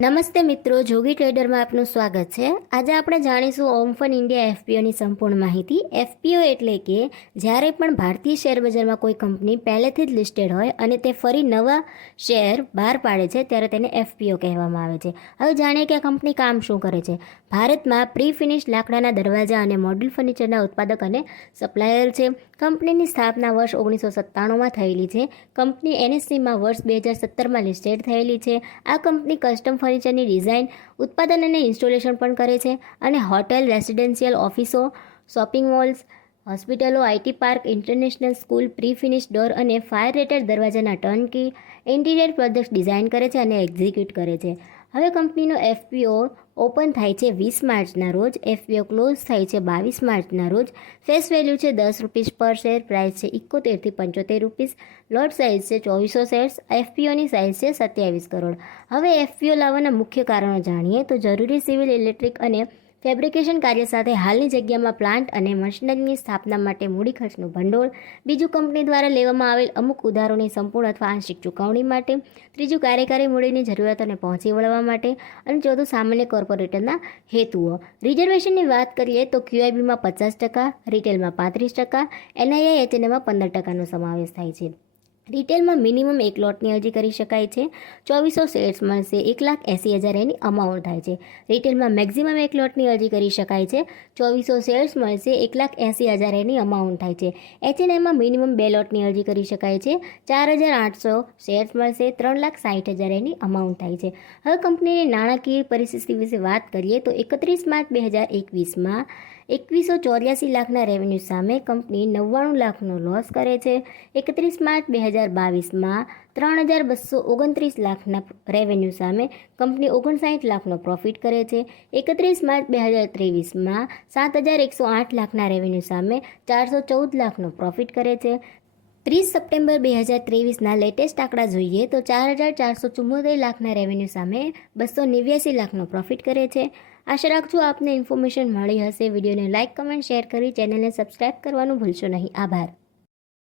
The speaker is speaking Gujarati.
નમસ્તે મિત્રો, જોગી ટ્રેડરમાં આપનું સ્વાગત છે. આજે આપણે જાણીશું ઓમફન ઇન્ડિયા એફપીઓની સંપૂર્ણ માહિતી. એફપીઓ એટલે કે જ્યારે પણ ભારતીય શેર બજારમાં કોઈ કંપની પહેલેથી જ લિસ્ટેડ હોય અને તે ફરી નવા શેર બહાર પાડે છે, ત્યારે તેને એફપીઓ કહેવામાં આવે છે. હવે જાણીએ કે આ કંપની કામ શું કરે છે. ભારતમાં પ્રી ફિનિશ લાકડાના દરવાજા અને મોડ્યુલ ફર્નિચરના ઉત્પાદક અને સપ્લાયર છે. કંપનીની સ્થાપના વર્ષ ઓગણીસો સત્તાણુંમાં થયેલી છે. કંપની એનએસસીમાં વર્ષ બે હજાર સત્તરમાં લિસ્ટેડ થયેલી છે. આ કંપની કસ્ટમ ફર્નિચરની ડિઝાઇન, ઉત્પાદન અને ઇન્સ્ટોલેશન પણ કરે છે અને હોટેલ, રેસિડેન્શિયલ ઓફિસો, શોપિંગ મોલ્સ, હોસ્પિટલો IT park, international school pre finish door અને ફાયર રેટેડ દરવાજાના ટર્નકી, ઇન્ટિરિયર પ્રોજેક્ટ ડિઝાઇન કરે છે અને એક્ઝિક્યુટ કરે છે. હવે કંપનીનો એફપીઓ ઓપન થાય છે વીસ માર્ચના રોજ, એફપીઓ ક્લોઝ થાય છે બાવીસ માર્ચના રોજ. ફેસ વેલ્યુ છે દસ રૂપીસ પર શેર, પ્રાઇસ છે ઇકોતેરથી પંચોતેર રૂપીસ. લોટ સાઇઝ છે ચોવીસો શેર્સ, એફપીઓની સાઇઝ છે સત્યાવીસ કરોડ. હવે એફપીઓ લાવવાના મુખ્ય કારણો જાણીએ તો જરૂરી સિવિલ, ઇલેક્ટ્રિક અને ફેબ્રિકેશન કાર્ય સાથે હાલની જગ્યામાં પ્લાન્ટ અને મશીનરીની સ્થાપના માટે મૂડી ખર્ચનું ભંડોળ, બીજું કંપની દ્વારા લેવામાં આવેલ અમુક ઉધારોની સંપૂર્ણ અથવા આંશિક ચૂકવણી માટે, ત્રીજું કાર્યકારી મૂડીની જરૂરિયાતોને પહોંચી વળવા માટે અને ચોથું સામાન્ય કોર્પોરેટરના હેતુઓ. રિઝર્વેશનની વાત કરીએ તો ક્યુઆઈબીમાં પચાસ ટકા, રિટેલમાં પાંત્રીસ ટકા એનઆઈઆઈ એચએનએમાં પંદર ટકાનો સમાવેશ થાય છે. રિટેલમાં મિનિમમ એક લોટની અરજી કરી શકાય છે. ચોવીસો શેર્સ મળશે, એક લાખ એંસી હજાર એની અમાઉન્ટ થાય છે. રિટેલમાં મેક્ઝિમમ એક લોટની અરજી કરી શકાય છે. ચોવીસો શેર્સ મળશે, એક લાખ એંસી હજાર એની અમાઉન્ટ થાય છે. એચએનએમમાં મિનિમમ બે લોટની અરજી કરી શકાય છે. ચાર હજાર આઠસો શેર્સ મળશે, ત્રણ લાખ સાઠ હજાર એની અમાઉન્ટ થાય છે. હવે કંપનીની નાણાકીય પરિસ્થિતિ વિશે વાત કરીએ તો એકત્રીસ માર્ચ બે હજાર એકવીસમાં એકવીસો ચોર્યાસી લાખના રેવન્યુ સામે કંપની નવ્વાણું લાખનો લોસ કરે છે. એકત્રીસ માર્ચ બે હજાર બાવીસમાં ત્રણ હજાર બસો ઓગણત્રીસ લાખના રેવન્યુ સામે કંપની ઓગણસાઠ લાખનો પ્રોફિટ કરે છે. એકત્રીસ માર્ચ બે હજાર ત્રેવીસમાં સાત હજાર એકસો આઠ લાખના રેવન્યુ સામે ચારસો ચૌદ લાખનો પ્રોફિટ કરે છે. ત્રીસ સપ્ટેમ્બર બે હજાર ત્રેવીસના લેટેસ્ટ આંકડા જોઈએ તો ચાર હજાર ચારસો ચુમ્મોતેર લાખના રેવન્યુ સામે બસો નેવ્યાસી લાખનો પ્રોફિટ કરે છે. આશા રાખજો આપને ઇન્ફોર્મેશન મળી હશે. વિડીયોને લાઇક કમેન્ટ શેર કરી ચેનલને સબસ્ક્રાઇબ કરવાનું ભૂલશો નહીં. આભાર.